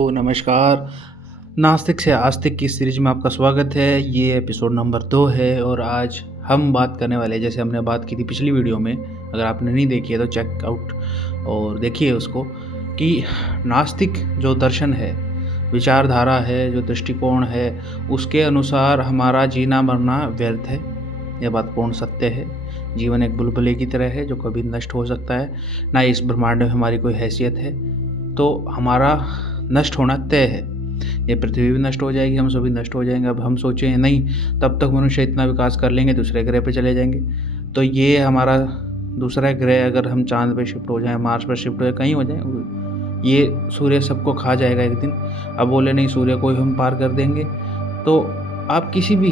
तो नमस्कार, नास्तिक से आस्तिक की सीरीज में आपका स्वागत है। ये एपिसोड नंबर 2 है और आज हम बात करने वाले हैं, जैसे हमने बात की थी पिछली वीडियो में, अगर आपने नहीं देखी है तो चेक आउट और देखिए उसको, कि नास्तिक जो दर्शन है, विचारधारा है, जो दृष्टिकोण है, उसके अनुसार हमारा जीना मरना व्यर्थ है। यह बात पूर्ण सत्य है। जीवन एक बुलबुले की तरह है जो कभी नष्ट हो सकता है, ना इस ब्रह्मांड में हमारी कोई हैसियत है, तो हमारा नष्ट होना तय है। ये पृथ्वी भी नष्ट हो जाएगी, हम सभी नष्ट हो जाएंगे। अब हम सोचें नहीं, तब तक मनुष्य इतना विकास कर लेंगे, दूसरे ग्रह पे चले जाएंगे। तो ये हमारा दूसरा ग्रह, अगर हम चांद पे शिफ्ट हो जाएं, मार्स पर शिफ्ट हो जाए, कहीं हो जाएं, ये सूर्य सबको खा जाएगा एक दिन। अब बोले नहीं, सूर्य को हम पार कर देंगे, तो आप किसी भी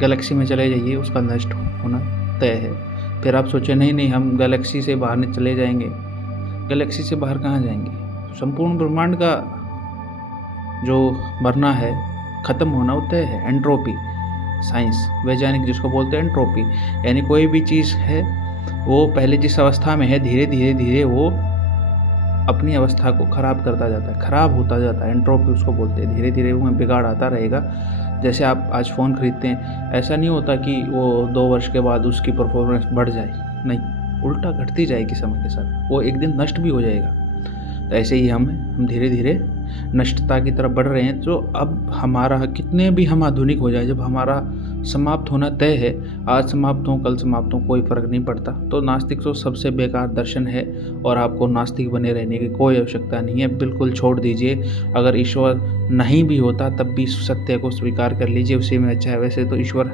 गैलेक्सी में चले जाइए, उसका नष्ट होना तय है। फिर आप सोचें नहीं नहीं, हम गैलेक्सी से बाहर नहीं चले जाएंगे। गैलेक्सी से बाहर कहाँ जाएंगे? संपूर्ण ब्रह्मांड का जो मरना है, ख़त्म होना, वो तय है। एंट्रोपी, साइंस वैज्ञानिक जिसको बोलते हैं एंट्रोपी, यानी कोई भी चीज़ है वो पहले जिस अवस्था में है, धीरे धीरे धीरे वो अपनी अवस्था को ख़राब करता जाता है, ख़राब होता जाता है। एंट्रोपी उसको बोलते हैं। धीरे धीरे वो बिगाड़ आता रहेगा। जैसे आप आज फ़ोन ख़रीदते हैं, ऐसा नहीं होता कि वो 2 वर्ष के बाद उसकी परफॉर्मेंस बढ़ जाए, नहीं, उल्टा घटती जाएगी समय के साथ, वो एक दिन नष्ट भी हो जाएगा। तो ऐसे ही हम धीरे धीरे नष्टता की तरफ बढ़ रहे हैं। तो अब हमारा, कितने भी हम आधुनिक हो जाए, जब हमारा समाप्त होना तय है, आज समाप्त हो कल समाप्त हो, कोई फ़र्क नहीं पड़ता। तो नास्तिक तो सबसे बेकार दर्शन है और आपको नास्तिक बने रहने की कोई आवश्यकता नहीं है। बिल्कुल छोड़ दीजिए। अगर ईश्वर नहीं भी होता तब भी सत्य को स्वीकार कर लीजिए, उसी में अच्छा है। वैसे तो ईश्वर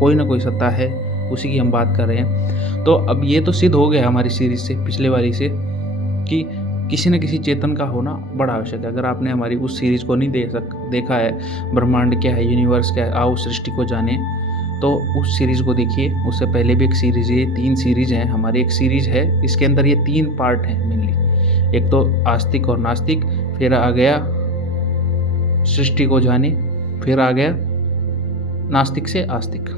कोई ना कोई सत्ता है, उसी की हम बात कर रहे हैं। तो अब ये तो सिद्ध हो गया हमारी सीरीज़ से, पिछले वाली से, कि किसी न किसी चेतन का होना बड़ा आवश्यक है। अगर आपने हमारी उस सीरीज़ को नहीं देखा है, ब्रह्मांड क्या है, यूनिवर्स क्या है, आओ सृष्टि को जाने, तो उस सीरीज़ को देखिए। उससे पहले भी एक सीरीज़ है, 3 सीरीज़ हैं हमारी। एक सीरीज़ है, इसके अंदर ये 3 पार्ट हैं मेनली। एक तो आस्तिक और नास्तिक, फिर आ गया सृष्टि को जाने, फिर आ गया नास्तिक से आस्तिक,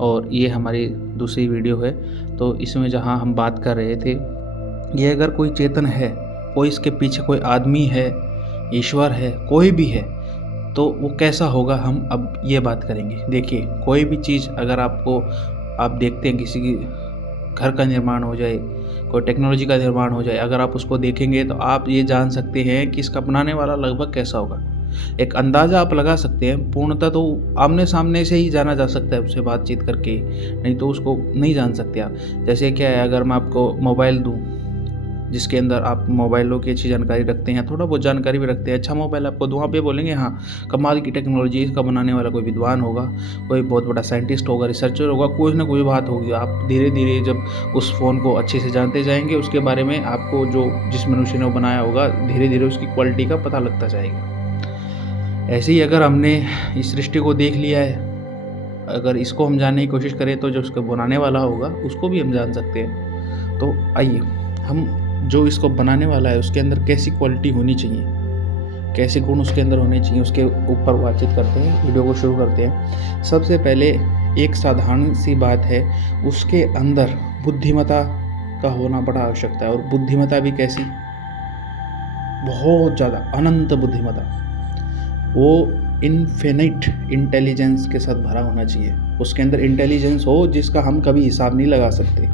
और ये हमारी दूसरी वीडियो है। तो इसमें जहाँ हम बात कर रहे थे, ये अगर कोई चेतन है, कोई इसके पीछे कोई आदमी है, ईश्वर है, कोई भी है, तो वो कैसा होगा, हम अब ये बात करेंगे। देखिए, कोई भी चीज़ अगर आप देखते हैं, किसी की घर का निर्माण हो जाए, कोई टेक्नोलॉजी का निर्माण हो जाए, अगर आप उसको देखेंगे तो आप ये जान सकते हैं कि इसका बनाने वाला लगभग कैसा होगा। एक अंदाज़ा आप लगा सकते हैं। पूर्णतः तो आमने सामने से ही जाना जा सकता है, उससे बातचीत करके, नहीं तो उसको नहीं जान सकते आप। जैसे क्या है, अगर मैं आपको मोबाइल दूँ, जिसके अंदर आप मोबाइलों की अच्छी जानकारी रखते हैं, थोड़ा बहुत जानकारी भी रखते हैं, अच्छा मोबाइल आपको दूँ, आप ये बोलेंगे हाँ कमाल की टेक्नोलॉजी, इसका बनाने वाला कोई विद्वान होगा, कोई बहुत बड़ा साइंटिस्ट होगा, रिसर्चर होगा, कोई ना कोई बात होगी। आप धीरे धीरे जब उस फ़ोन को अच्छे से जानते जाएंगे, उसके बारे में आपको जिस मनुष्य ने वो बनाया होगा, धीरे धीरे उसकी क्वालिटी का पता लगता जाएगा। ऐसे ही अगर हमने इस सृष्टि को देख लिया है, अगर इसको हम जानने की कोशिश करें, तो जो उसको बनाने वाला होगा उसको भी हम जान सकते हैं। तो आइए, हम जो इसको बनाने वाला है उसके अंदर कैसी क्वालिटी होनी चाहिए, कैसे गुण उसके अंदर होने चाहिए, उसके ऊपर बातचीत करते हैं। वीडियो को शुरू करते हैं। सबसे पहले एक साधारण सी बात है, उसके अंदर बुद्धिमत्ता का होना बड़ा आवश्यकता है। और बुद्धिमत्ता भी कैसी? बहुत ज़्यादा, अनंत बुद्धिमत्ता। वो इन्फिनिट इंटेलिजेंस के साथ भरा होना चाहिए। उसके अंदर इंटेलिजेंस हो जिसका हम कभी हिसाब नहीं लगा सकते।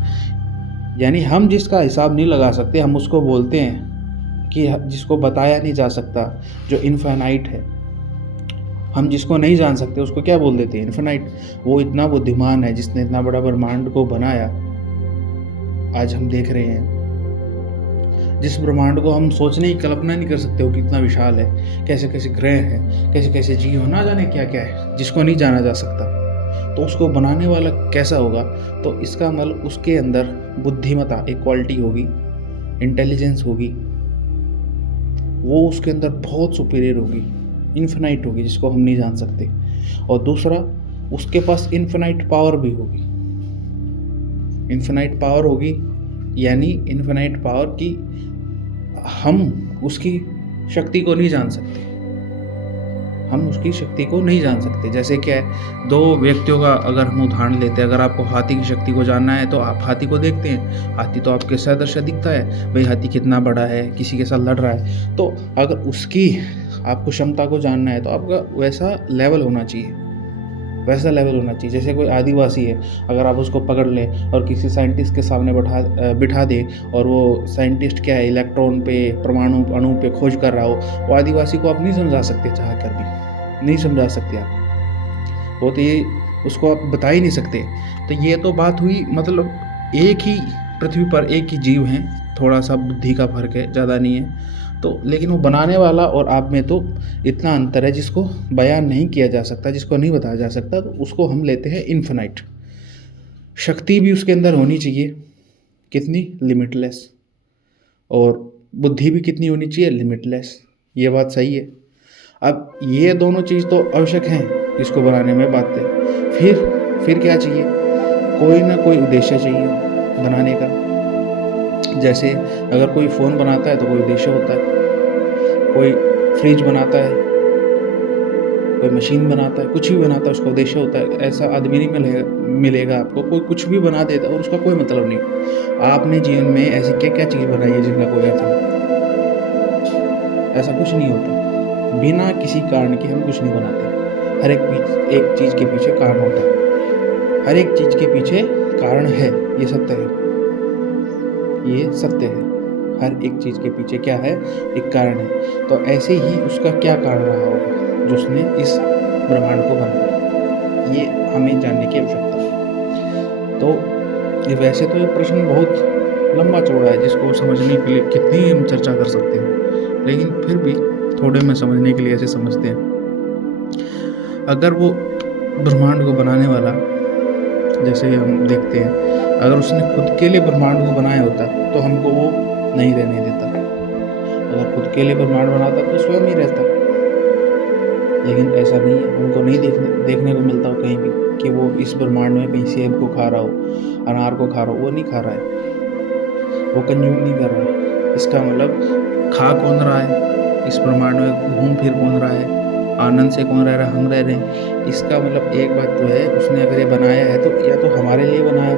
यानी हम जिसका हिसाब नहीं लगा सकते, हम उसको बोलते हैं कि जिसको बताया नहीं जा सकता, जो इनफाइनाइट है। हम जिसको नहीं जान सकते उसको क्या बोल देते हैं? इनफाइनाइट। वो इतना बुद्धिमान है जिसने इतना बड़ा ब्रह्मांड को बनाया, आज हम देख रहे हैं। जिस ब्रह्मांड को हम सोचने की कल्पना नहीं कर सकते वो कितना विशाल है, कैसे कैसे ग्रह हैं, कैसे कैसे जीव, ना जाने क्या क्या है जिसको नहीं जाना जा सकता। तो उसको बनाने वाला कैसा होगा? तो इसका मतलब उसके अंदर बुद्धिमत्ता, एक क्वालिटी होगी, इंटेलिजेंस होगी, वो उसके अंदर बहुत सुपीरियर होगी, इन्फिनाइट होगी, जिसको हम नहीं जान सकते। और दूसरा, उसके पास इन्फिनाइट पावर भी होगी। इन्फिनाइट पावर होगी यानी इन्फिनाइट पावर की हम उसकी शक्ति को नहीं जान सकते। हम उसकी शक्ति को नहीं जान सकते। जैसे क्या है, दो व्यक्तियों का अगर हम उदाहरण लेते हैं, अगर आपको हाथी की शक्ति को जानना है तो आप हाथी को देखते हैं, हाथी तो आपके सदृश दिखता है, भाई हाथी कितना बड़ा है, किसी के साथ लड़ रहा है। तो अगर उसकी आपको क्षमता को जानना है तो आपका वैसा लेवल होना चाहिए, वैसा लेवल होना चाहिए। जैसे कोई आदिवासी है, अगर आप उसको पकड़ लें और किसी साइंटिस्ट के सामने बिठा दे और वो साइंटिस्ट क्या है, इलेक्ट्रॉन पे, परमाणु अणु पे खोज कर रहा हो, वो आदिवासी को आप नहीं समझा सकते, चाह कर भी नहीं समझा सकते आप। वो तो ये उसको आप बता ही नहीं सकते। तो ये तो बात हुई, मतलब एक ही पृथ्वी पर एक ही जीव हैं, थोड़ा सा बुद्धि का फर्क है, ज़्यादा नहीं है। तो लेकिन वो बनाने वाला और आप में तो इतना अंतर है जिसको बयान नहीं किया जा सकता, जिसको नहीं बताया जा सकता। तो उसको हम लेते हैं इन्फिनाइट। शक्ति भी उसके अंदर होनी चाहिए, कितनी, लिमिटलेस। और बुद्धि भी कितनी होनी चाहिए, लिमिटलेस। ये बात सही है। अब ये दोनों चीज़ तो आवश्यक हैं इसको बनाने में, बात है। फिर क्या चाहिए, कोई ना कोई उद्देश्य चाहिए बनाने का। जैसे अगर कोई फ़ोन बनाता है तो कोई उद्देश्य होता है, कोई फ्रिज बनाता है, कोई मशीन बनाता है, कुछ भी बनाता है उसका उद्देश्य होता है। ऐसा आदमी नहीं मिलेगा आपको, कोई कुछ भी बना देता और उसका कोई मतलब नहीं। आपने जीवन में ऐसी क्या क्या चीज़ बनाई है जिनका कोई अर्थ नहीं? ऐसा कुछ नहीं होता, बिना किसी कारण के हम कुछ नहीं बनाते। हर एक चीज़ के पीछे कारण होता है, हर एक चीज़ के पीछे कारण है, ये सत्य है, ये सत्य है। हर एक चीज़ के पीछे क्या है, एक कारण है। तो ऐसे ही उसका क्या कारण रहा होगा जो उसने इस ब्रह्मांड को बनाया, ये हमें जानने की आवश्यकता है। तो ये वैसे तो ये प्रश्न बहुत लंबा चौड़ा है, जिसको समझने के लिए कितनी हम चर्चा कर सकते हैं, लेकिन फिर भी थोड़े में समझने के लिए ऐसे समझते हैं। अगर वो ब्रह्मांड को बनाने वाला, जैसे हम देखते हैं, अगर उसने खुद के लिए ब्रह्मांड को बनाया होता तो हमको वो नहीं रहने देता। अगर खुद के लिए ब्रह्मांड बनाता तो स्वयं ही रहता। लेकिन ऐसा नहीं है, हमको नहीं देखने को मिलता हो कहीं भी कि वो इस ब्रह्मांड में कहीं सेब को खा रहा हो, अनार को खा रहा हो। वो नहीं खा रहा है, वो कंज्यूम नहीं कर रहा है। इसका मतलब खा कौन रहा है, इस ब्रह्मांड में घूम फिर कौन रहा है, आनंद से कौन रह रहा है, हम रह रहे हैं। इसका मतलब एक बात तो है, उसने अगर ये बनाया है तो या तो हमारे लिए बनाया,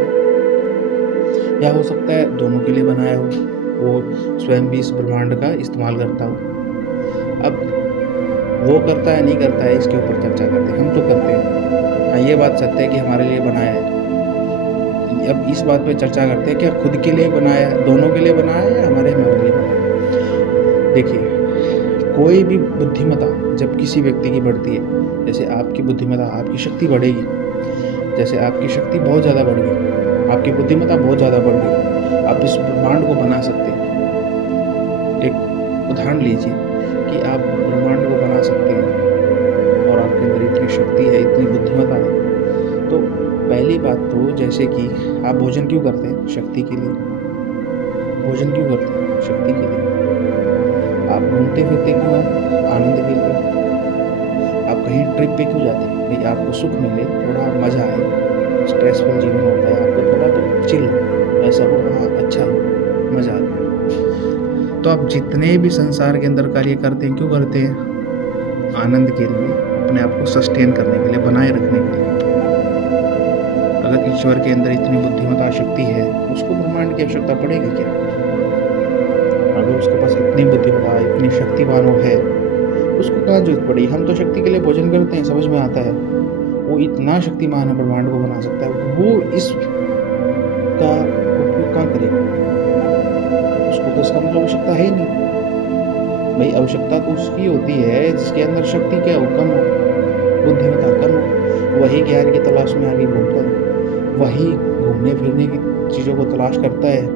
या हो सकता है दोनों के लिए बनाया हो, वो स्वयं भी इस ब्रह्मांड का इस्तेमाल करता हो। अब वो करता है नहीं करता है, इसके ऊपर चर्चा करते हैं, हम तो करते हैं। हाँ, ये बात सत्य है कि हमारे लिए बनाया है। अब इस बात पे चर्चा करते हैं, क्या खुद के लिए बनाया है, दोनों के लिए बनाया है, या हमारे लिए बनाया है। देखिए, कोई भी बुद्धिमत्ता जब किसी व्यक्ति की बढ़ती है, जैसे आपकी बुद्धिमत्ता, आपकी शक्ति बढ़ेगी, जैसे आपकी शक्ति बहुत ज़्यादा बढ़ गई, आपकी बुद्धिमत्ता बहुत ज़्यादा बढ़ गई, आप इस ब्रह्मांड को बना सकते हैं। एक उदाहरण लीजिए कि आप ब्रह्मांड को बना सकते हैं और आपके अंदर इतनी शक्ति है, इतनी बुद्धिमत्ता है। तो पहली बात तो, जैसे कि आप भोजन क्यों करते हैं, शक्ति के लिए। भोजन क्यों करते हैं, शक्ति के लिए। आप घूमते फिरते क्यों हैं, आनंद के लिए। आप कहीं ट्रिप पे क्यों जाते हैं, भाई आपको सुख मिले, थोड़ा मज़ा आए। स्ट्रेसफुल जीवन होता है, आपको थोड़ा तो चिल ऐसा हो, हाँ अच्छा हो, मज़ा आ गया। तो आप जितने भी संसार के अंदर कार्य करते हैं, क्यों करते हैं, आनंद के लिए, अपने आप को सस्टेन करने के लिए, बनाए रखने के लिए। अगर ईश्वर के अंदर इतनी बुद्धिमत्ता शक्ति है, उसको ब्रह्मांड की आवश्यकता पड़ेगी क्या? अगर उसके पास इतनी बुद्धिमत्ता, इतनी शक्तिवान है, उसको कहाँ जरूरत पड़ी। हम तो शक्ति के लिए भोजन करते हैं, समझ में आता है। वो इतना शक्तिमान है, ब्रह्मांड को बना सकता है, वो इसका उपयोग कहाँ करेगा? उसको तो इसका मतलब आवश्यकता है ही नहीं। भाई आवश्यकता तो उसकी होती है जिसके अंदर शक्ति क्या हो, कम हो, बुद्धिमत्ता कम हो। वही ज्ञान की तलाश में आगे घूमता है, वही घूमने फिरने की चीज़ों को तलाश करता है,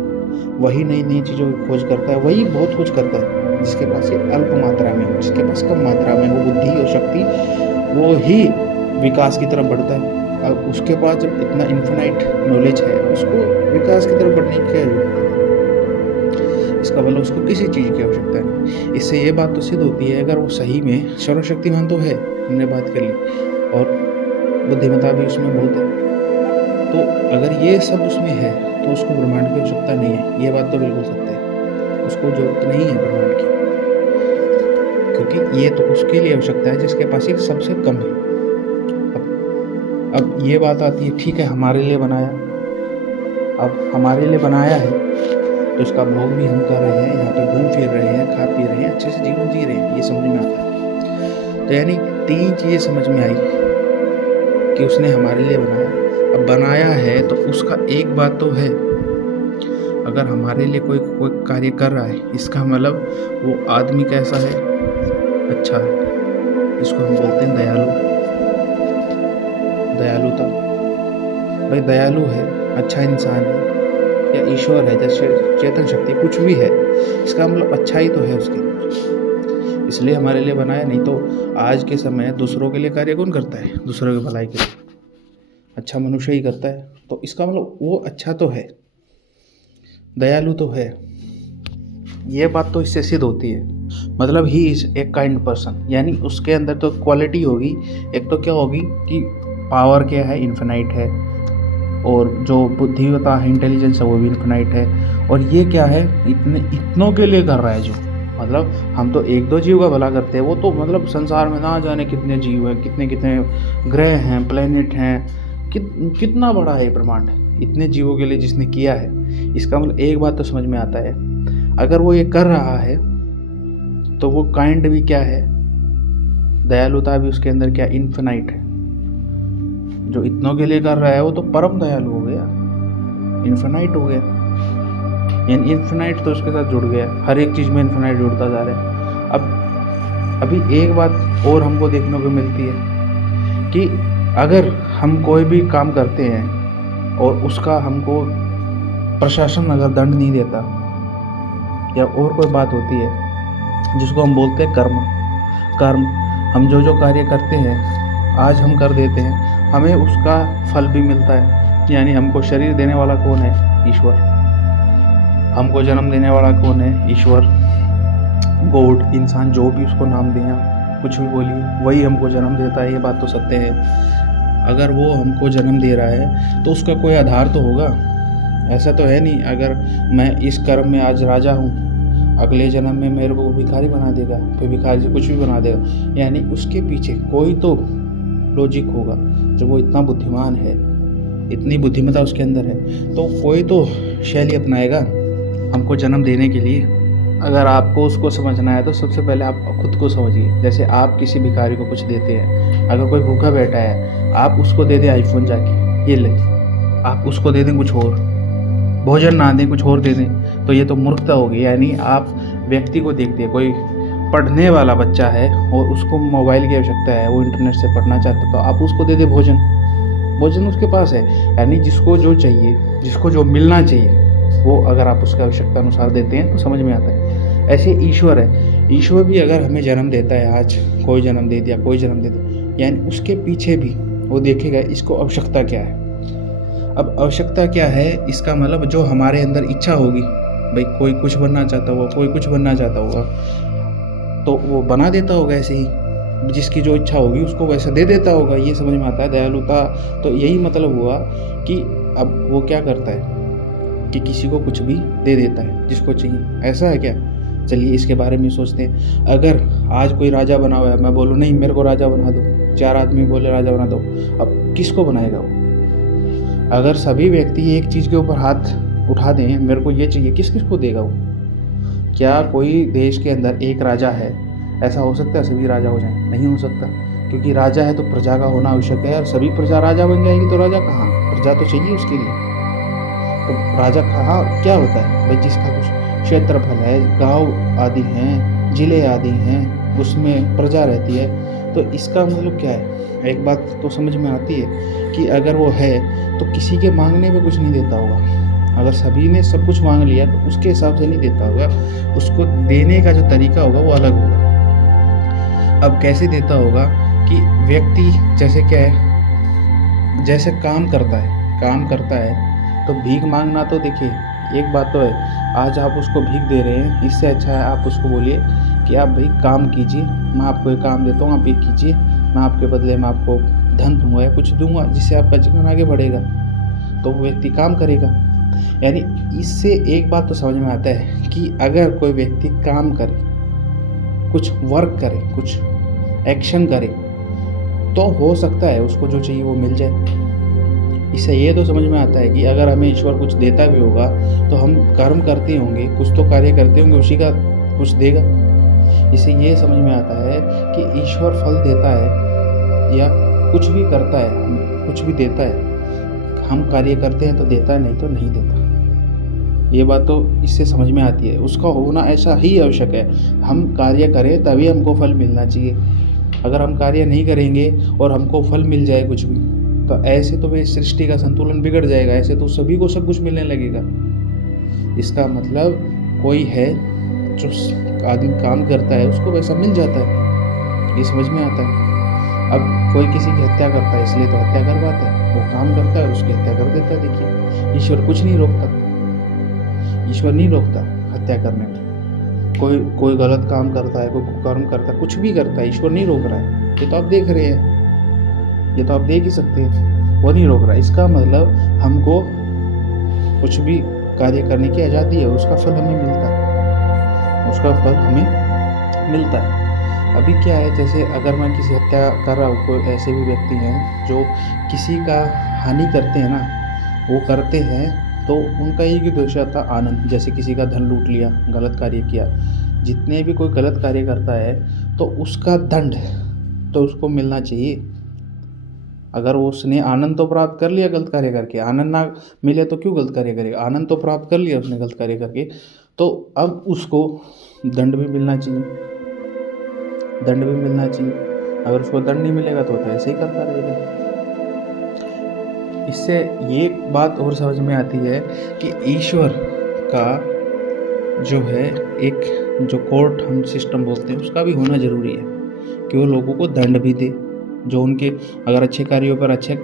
वही नई नई चीज़ों की खोज करता है, वही बहुत कुछ करता है। जिसके पास ये अल्प मात्रा में हो, जिसके पास कम मात्रा में हो बुद्धि और शक्ति, वो ही विकास की तरफ बढ़ता है। अब उसके पास जब इतना इन्फिनाइट नॉलेज है, उसको विकास की तरफ बढ़ने की क्या जरूरत है? इसका मतलब उसको किसी चीज़ की आवश्यकता नहीं। इससे ये बात तो सिद्ध होती है, अगर वो सही में सर्वशक्तिमान तो है, हमने बात कर ली, और बुद्धिमत्ता भी उसमें बहुत है, तो अगर ये सब उसमें है तो उसको ब्रह्मांड की आवश्यकता नहीं है। ये बात तो बिल्कुल सत्य है, उसको जरूरत नहीं है ब्रह्मांड की। क्योंकि ये तो उसके लिए आवश्यकता है जिसके पास ये सबसे कम है। अब ये बात आती है, ठीक है हमारे लिए बनाया, अब हमारे लिए बनाया है तो इसका भोग भी हम कर रहे हैं, यहाँ पे घूम फिर रहे हैं, खा पी रहे हैं, अच्छे से जीवन जी रहे हैं, ये समझ में आता है। तो यानी 3 चीज़ें समझ में आई कि उसने हमारे लिए बनाया। अब बनाया है तो उसका एक बात तो है, अगर हमारे लिए कोई कार्य कर रहा है, इसका मतलब वो आदमी कैसा है, अच्छा है, इसको हम बोलते हैं दयालुता। भाई दयालु है, अच्छा इंसान है, या ईश्वर है, जैसे चेतन शक्ति कुछ भी है, इसका मतलब अच्छा ही तो है उसके अंदर, इसलिए हमारे लिए बनाया। नहीं तो आज के समय दूसरों के लिए कार्य कौन करता है, दूसरों की भलाई के लिए अच्छा मनुष्य ही करता है। तो इसका मतलब वो अच्छा तो है, दयालु तो है, ये बात तो इससे सिद्ध होती है। मतलब he is a kind person, यानी उसके अंदर तो क्वालिटी होगी। एक तो क्या होगी कि पावर क्या है, इन्फिनाइट है, और जो बुद्धिमत्ता है, इंटेलिजेंस है, वो भी इन्फिनाइट है। और ये क्या है, इतनों के लिए कर रहा है जो, मतलब हम तो 1-2 जीव का भला करते हैं, वो तो मतलब संसार में ना जाने कितने जीव हैं, कितने ग्रह हैं, प्लेनेट हैं, कितना बड़ा है ब्रह्मांड, इतने जीवों के लिए जिसने किया है। इसका मतलब एक बात तो समझ में आता है, अगर वो ये कर रहा है तो वो काइंड भी क्या है, दयालुता भी उसके अंदर क्या, इन्फिनाइट है। जो इतनों के लिए कर रहा है वो तो परम दयालु हो गया, इन्फिनाइट हो गया, यानी इन्फिनाइट तो उसके साथ जुड़ गया, हर एक चीज़ में इन्फिनाइट जुड़ता जा रहा है। अब अभी एक बात और हमको देखने को मिलती है कि अगर हम कोई भी काम करते हैं और उसका हमको प्रशासन अगर दंड नहीं देता, या और कोई बात होती है जिसको हम बोलते हैं कर्म, हम जो कार्य करते हैं आज हम कर देते हैं, हमें उसका फल भी मिलता है। यानी हमको शरीर देने वाला कौन है, ईश्वर। हमको जन्म देने वाला कौन है, ईश्वर, गॉड, इंसान, जो भी उसको नाम दिया, कुछ भी बोलिए, वही हमको जन्म देता है, ये बात तो सत्य है। अगर वो हमको जन्म दे रहा है तो उसका कोई आधार तो होगा, ऐसा तो है नहीं अगर मैं इस कर्म में आज राजा हूँ, अगले जन्म में मेरे को भिखारी बना देगा, फिर भिखारी से कुछ भी बना देगा, यानी उसके पीछे कोई तो लॉजिक होगा। जब वो इतना बुद्धिमान है, इतनी बुद्धिमत्ता उसके अंदर है, तो कोई तो शैली अपनाएगा हमको जन्म देने के लिए। अगर आपको उसको समझना है तो सबसे पहले आप खुद को समझिए। जैसे आप किसी भिखारी को कुछ देते हैं, अगर कोई भूखा बैठा है, आप उसको दे दें आईफोन जाके, ये ले, आप उसको दे दें कुछ और, भोजन ना दें कुछ और दे दें, तो ये तो मूर्खता होगी। यानी आप व्यक्ति को देखते हैं, कोई पढ़ने वाला बच्चा है और उसको मोबाइल की आवश्यकता है, वो इंटरनेट से पढ़ना चाहता है, तो आप उसको दे दें भोजन उसके पास है। यानी जिसको जो चाहिए, जिसको जो मिलना चाहिए, वो अगर आप उसका आवश्यकता अनुसार देते हैं तो समझ में आता है। ऐसे ईश्वर है, ईश्वर भी अगर हमें जन्म देता है, आज कोई जन्म दे दिया, कोई जन्म दे दिया, यानी उसके पीछे भी वो देखेगा इसको आवश्यकता क्या है। अब आवश्यकता क्या है, इसका मतलब जो हमारे अंदर इच्छा होगी, भाई कोई कुछ बनना चाहता होगा, कोई कुछ बनना चाहता होगा, तो वो बना देता होगा ऐसे ही, जिसकी जो इच्छा होगी उसको वैसा दे देता होगा। ये समझ में आता है दयालुता। तो यही मतलब हुआ कि अब वो क्या करता है कि किसी को कुछ भी दे देता है जिसको चाहिए। ऐसा है क्या? चलिए इसके बारे में सोचते हैं। अगर आज कोई राजा बना हुआ है, मैं बोलूँ नहीं मेरे को राजा बना दो, 4 आदमी बोले राजा बना दो, अब किसको बनाएगा वो? अगर सभी व्यक्ति एक चीज़ के ऊपर हाथ उठा दें, मेरे को ये चाहिए, किस को देगा वो? क्या कोई देश के अंदर एक राजा है, ऐसा हो सकता है सभी राजा हो जाएं? नहीं हो सकता, क्योंकि राजा है तो प्रजा का होना आवश्यक है। और सभी प्रजा राजा बन जाएगी तो राजा कहाँ? प्रजा तो चाहिए उसके लिए। तो राजा कहाँ क्या होता है भाई? जिसका कुछ क्षेत्रफल है, गांव आदि हैं, जिले आदि हैं, उसमें प्रजा रहती है। तो इसका मतलब क्या है? एक बात तो समझ में आती है कि अगर वो है तो किसी के मांगने पे कुछ नहीं देता होगा। अगर सभी ने सब कुछ मांग लिया तो उसके हिसाब से नहीं देता होगा, उसको देने का जो तरीका होगा वो अलग होगा। अब कैसे देता होगा कि व्यक्ति जैसे क्या है, जैसे काम करता है तो भीख मांगना, तो देखिए एक बात तो है, आज आप उसको भीख दे रहे हैं, इससे अच्छा है आप उसको बोलिए कि आप भाई काम कीजिए, मैं आपको एक काम देता हूँ, आप ये कीजिए, मैं आपके बदले में आपको धन दूंगा या कुछ दूंगा जिससे आपका जीवन आगे बढ़ेगा। तो वो व्यक्ति काम करेगा। यानी इससे एक बात तो समझ में आता है कि अगर कोई व्यक्ति काम करे कुछ वर्क करे, कुछ एक्शन करे, तो हो सकता है उसको जो चाहिए वो मिल जाए। इससे ये तो समझ में आता है कि अगर हमें ईश्वर कुछ देता भी होगा तो हम कर्म करते होंगे, कुछ तो कार्य करते होंगे, उसी का कुछ देगा। इससे ये समझ में आता है कि ईश्वर फल देता है या कुछ भी करता है, हम कुछ भी देता है, हम कार्य करते हैं तो देता है, नहीं तो नहीं देता। ये बात तो इससे समझ में आती है। उसका होना ऐसा ही आवश्यक है, हम कार्य करें तभी हमको फल मिलना चाहिए। अगर हम कार्य नहीं करेंगे और हमको फल मिल जाए कुछ भी, तो ऐसे तो भाई सृष्टि का संतुलन बिगड़ जाएगा, ऐसे तो सभी को सब कुछ मिलने लगेगा। इसका मतलब कोई है जो आदमी काम करता है उसको वैसा मिल जाता है, ये समझ में आता है। अब कोई किसी की हत्या करता है इसलिए तो हत्या करवाता है, वो काम करता है उसकी हत्या कर देता है। देखिए ईश्वर कुछ नहीं रोकता, ईश्वर नहीं रोकता हत्या करने में। कोई गलत काम करता है, कोई कुकर्म करता है, कुछ भी करता है, ईश्वर नहीं रोक रहा है। ये तो आप देख रहे हैं, ये तो आप देख ही सकते हैं, वो नहीं रोक रहा है। इसका मतलब हमको कुछ भी कार्य करने की आज़ादी है, उसका फल हमें मिलता है, उसका फल हमें मिलता है। अभी क्या है, जैसे अगर मैं किसी हत्या कर रहा हूँ, कोई ऐसे भी व्यक्ति हैं जो किसी का हानि करते हैं ना, वो करते हैं तो उनका एक ही उद्देश्य था आनंद। जैसे किसी का धन लूट लिया, गलत कार्य किया, जितने भी कोई गलत कार्य करता है तो उसका दंड तो उसको मिलना चाहिए। अगर उसने आनंद तो प्राप्त कर लिया गलत कार्य करके, आनंद ना मिले तो क्यों गलत कार्य करेगा? आनंद तो प्राप्त कर लिया उसने गलत कार्य करके, तो अब उसको दंड भी मिलना चाहिए, दंड भी मिलना चाहिए। अगर उसको दंड नहीं मिलेगा तो ऐसे ही करता रहेगा। इससे ये बात और समझ में आती है कि ईश्वर का जो है एक जो कोर्ट हम सिस्टम बोलते हैं उसका भी होना ज़रूरी है कि वो लोगों को दंड भी दे, जो उनके अगर अच्छे कार्यों पर अच्छे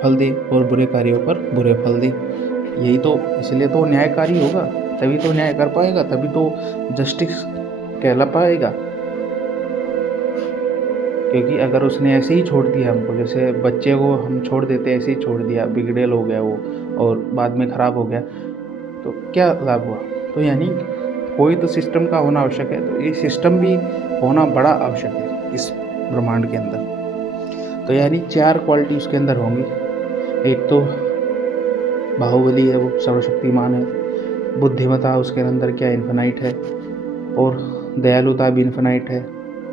फल दे और बुरे कार्यों पर बुरे फल दे। यही तो, इसलिए तो न्यायकारी होगा, तभी तो न्याय कर पाएगा, तभी तो जस्टिस कहला पाएगा। क्योंकि अगर उसने ऐसे ही छोड़ दिया हमको, जैसे बच्चे को हम छोड़ देते ऐसे ही छोड़ दिया, बिगड़ेल हो गया वो और बाद में ख़राब हो गया, तो क्या लाभ हुआ? तो यानी कोई तो सिस्टम का होना आवश्यक है, तो ये सिस्टम भी होना बड़ा आवश्यक है इस ब्रह्मांड के अंदर। तो यानी 4 क्वालिटी उसके अंदर होंगी। एक तो बाहुबली है, वो सर्वशक्तिमान है, बुद्धिमता उसके अंदर क्या इन्फिनाइट है, और दयालुता भी इन्फिनाइट है,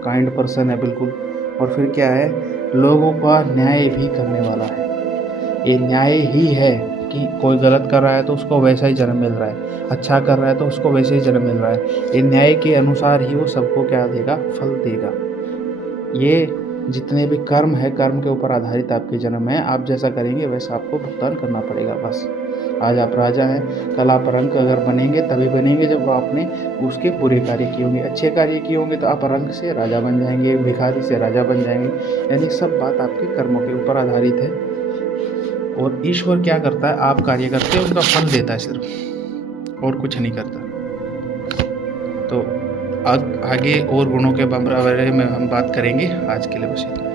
काइंड पर्सन है बिल्कुल, और फिर क्या है, लोगों का न्याय भी करने वाला है। ये न्याय ही है कि कोई गलत कर रहा है तो उसको वैसा ही जन्म मिल रहा है, अच्छा कर रहा है तो उसको वैसे ही जन्म मिल रहा है। ये न्याय के अनुसार ही वो सबको क्या देगा, फल देगा। ये जितने भी कर्म है, कर्म के ऊपर आधारित आपके जन्म है, आप जैसा करेंगे वैसा आपको भुगतान करना पड़ेगा। बस आज आप राजा हैं, कल आप रंक अगर बनेंगे तभी बनेंगे जब आपने उसके बुरे कार्य किए होंगे। अच्छे कार्य किए होंगे तो आप रंक से राजा बन जाएंगे, भिखारी से राजा बन जाएंगे। यानी सब बात आपके कर्मों के ऊपर आधारित है। और ईश्वर क्या करता है, आप कार्य करते हैं उनका फल देता है सिर्फ, और कुछ नहीं करता। तो आगे और गुणों के बारे में हम बात करेंगे। आज के लिए बस इतना।